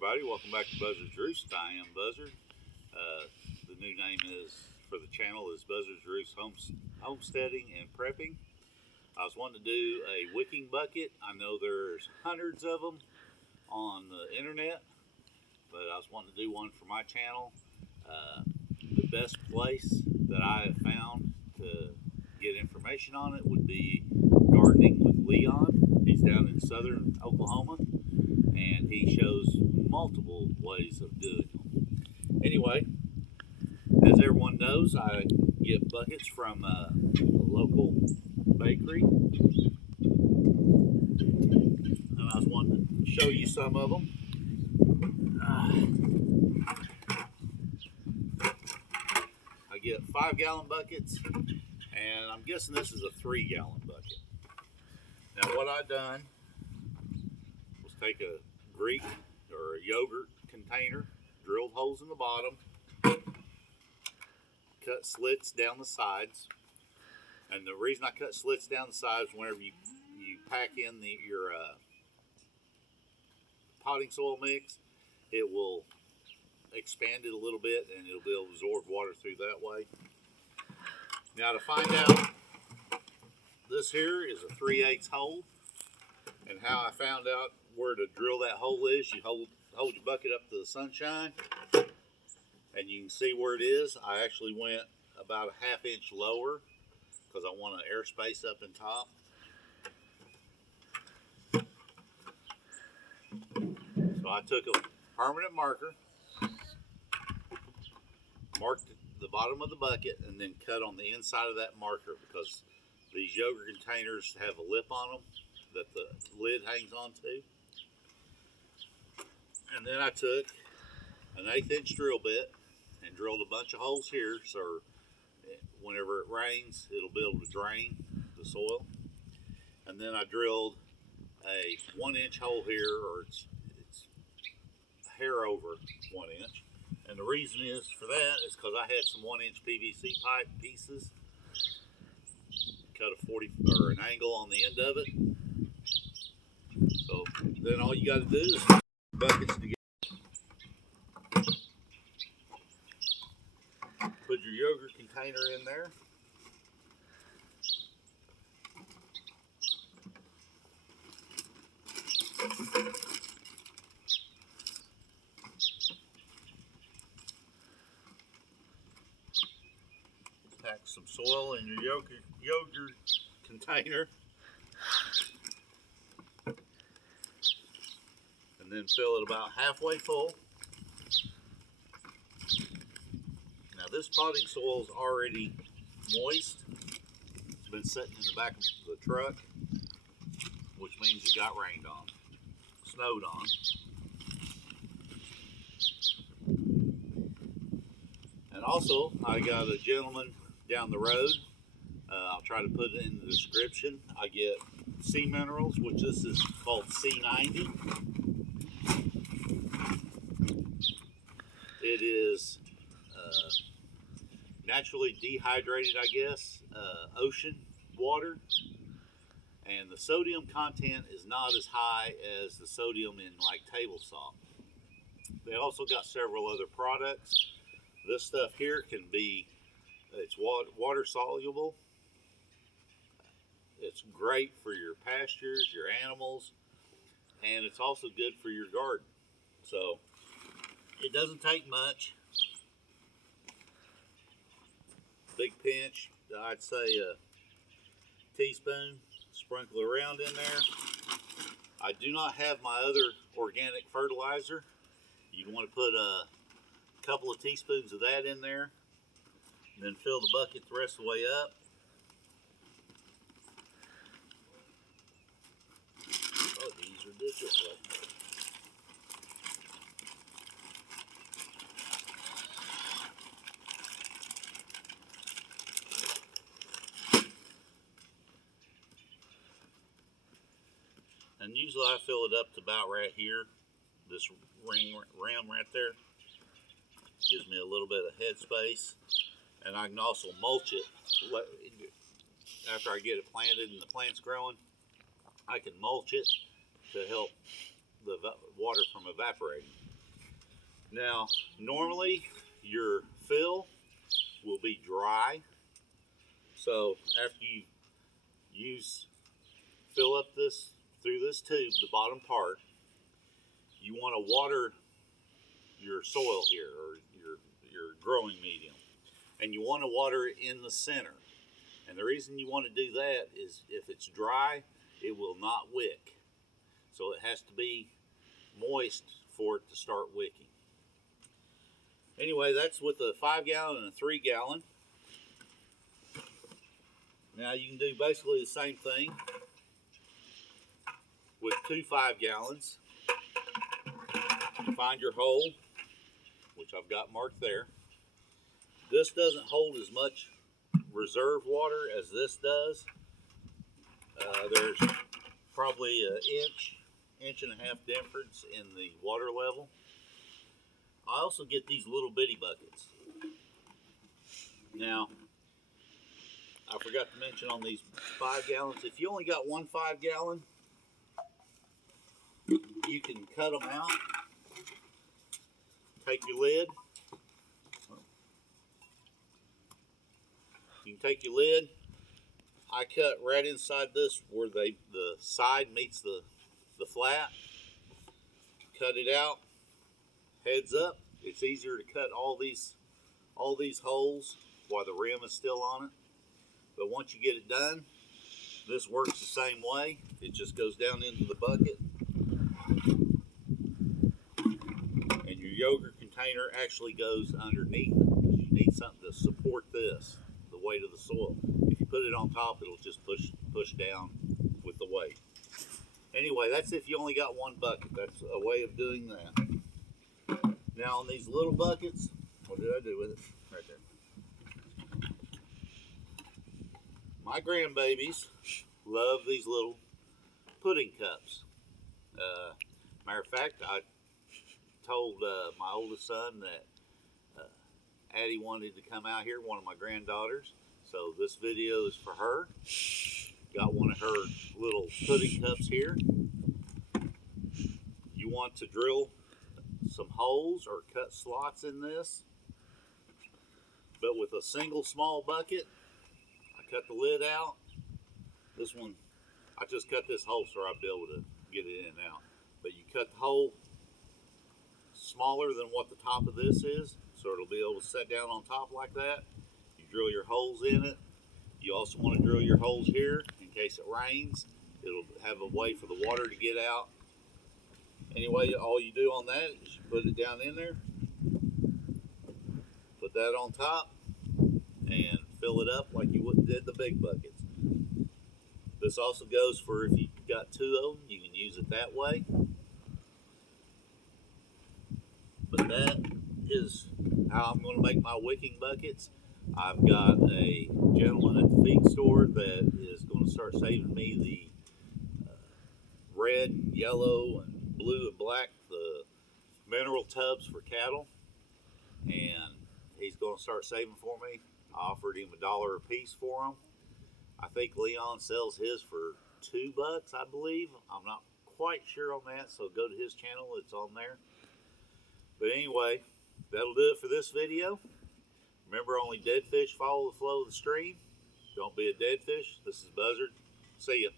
everybody, welcome back to Buzzard-Roost. I am Buzzard. The new name for the channel is Buzzard-Roost Homesteading and Prepping. I was wanting to do a wicking bucket. I know there's hundreds of them on the internet, but I was wanting to do one for my channel. The best place that I have found to get information on it would be Gardening with Leon. He's down in southern Oklahoma, and he shows multiple ways of doing them. Anyway, as everyone knows, I get buckets from a local bakery, and I was wanting to show you some of them. I get 5-gallon buckets, and I'm guessing this is a 3-gallon bucket. Now what I've done was take a Greek or a yogurt container, drilled holes in the bottom, cut slits down the sides. And the reason I cut slits down the sides, whenever you pack in your potting soil mix, it will expand it a little bit and it'll be able to absorb water through that way. Now to find out, this here is a 3/8 hole, and how I found out where to drill that hole is, you hold your bucket up to the sunshine and you can see where it is. I actually went about a 1/2 inch lower because I want an air space up in top. So I took a permanent marker, marked the bottom of the bucket, and then cut on the inside of that marker, because these yogurt containers have a lip on them that the lid hangs onto. And then I took an 1/8 inch drill bit and drilled a bunch of holes here, so whenever it rains, it'll be able to drain the soil. And then I drilled a 1 inch hole here, or it's a hair over 1 inch. And the reason is for that is because I had some 1 inch PVC pipe pieces. Cut a 40 or an angle on the end of it. So then all you got to do is put buckets together. Put your yogurt container in there. Pack some soil in your yogurt container, and then fill it about halfway full. Now this potting soil is already moist. It's been sitting in the back of the truck, which means it got rained on, snowed on. And also, I got a gentleman down the road. I'll try to put it in the description. I get sea minerals, which this is called C90. It is naturally dehydrated, I guess, ocean water. And the sodium content is not as high as the sodium in like table salt. They also got several other products. This stuff here it's water soluble. It's great for your pastures, your animals, and it's also good for your garden. So it doesn't take much. Big pinch, I'd say a teaspoon, sprinkle around in there. I do not have my other organic fertilizer. You'd want to put a couple of teaspoons of that in there, and then fill the bucket the rest of the way up. Oh, these are different. And usually I fill it up to about right here. This rim right there gives me a little bit of head space. And I can also mulch it after I get it planted and the plant's growing. I can mulch it to help the water from evaporating. Now, normally your fill will be dry. So after you fill up this through this tube, the bottom part, you want to water your soil here, or your growing medium, and you want to water it in the center. And the reason you want to do that is if it's dry, it will not wick. So it has to be moist for it to start wicking. Anyway, that's with a 5 gallon and a 3 gallon. Now you can do basically the same thing with 2 5 gallons. You find your hole, which I've got marked there. This doesn't hold as much reserve water as this does. There's probably an inch and a half difference in the water level. I also get these little bitty buckets. Now, I forgot to mention on these 5 gallons, if you only got one 5 gallon, you can cut them out. Take your lid. You can take your lid. I cut right inside this where the side meets the flat. Cut it out. Heads up. It's easier to cut all these holes while the rim is still on it. But once you get it done, this works the same way. It just goes down into the bucket. And your yogurt container actually goes underneath it, because you need something to support this, the weight of the soil. If you put it on top, it'll just push down with the weight. Anyway, that's if you only got one bucket. That's a way of doing that. Now on these little buckets, what did I do with it? Right there. My grandbabies love these little pudding cups. Matter of fact, I told my oldest son that Addie wanted to come out here, one of my granddaughters. So this video is for her. Got one of her little pudding cups here. You want to drill some holes or cut slots in this, but with a single small bucket. I cut the lid out. This one, I just cut this hole so I'd be able to get it in and out. But you cut the hole smaller than what the top of this is, so it'll be able to set down on top like that. You drill your holes in it. You also want to drill your holes here in case it rains. It'll have a way for the water to get out. Anyway, all you do on that is you put it down in there, put that on top, and fill it up like you did the big buckets. This also goes for if you've got 2 of them, you can use it that way. But that is how I'm going to make my wicking buckets. I've got a gentleman at the feed store that is going to start saving me the red, yellow, and blue and black, the mineral tubs for cattle, and he's going to start saving for me. I offered him $1 a piece for them. I think Leon sells his for $2, I believe. I'm not quite sure on that, so go to his channel. It's on there. But anyway, that'll do it for this video. Remember, only dead fish follow the flow of the stream. Don't be a dead fish. This is Buzzard. See ya.